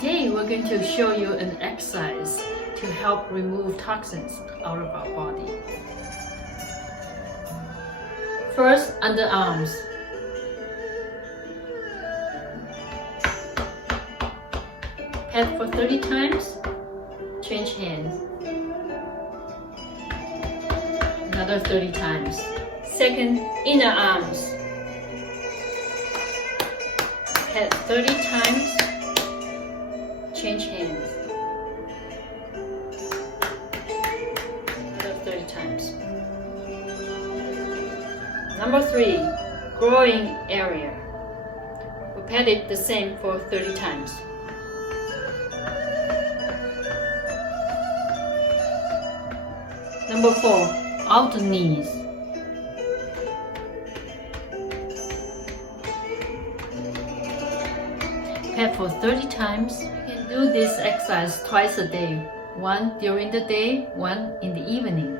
Today we're going to show you an exercise to help remove toxins out of our body. First, underarms. Pat for 30 times, change hands. Another 30 times. Second, inner arms. Pat 30 times, change hands. Another 30 times. Number 3, groin area. We pat it the same for 30 times. Number 4, outer knees. Pat for 30 times. You can do this exercise twice a day. One during the day, one in the evening.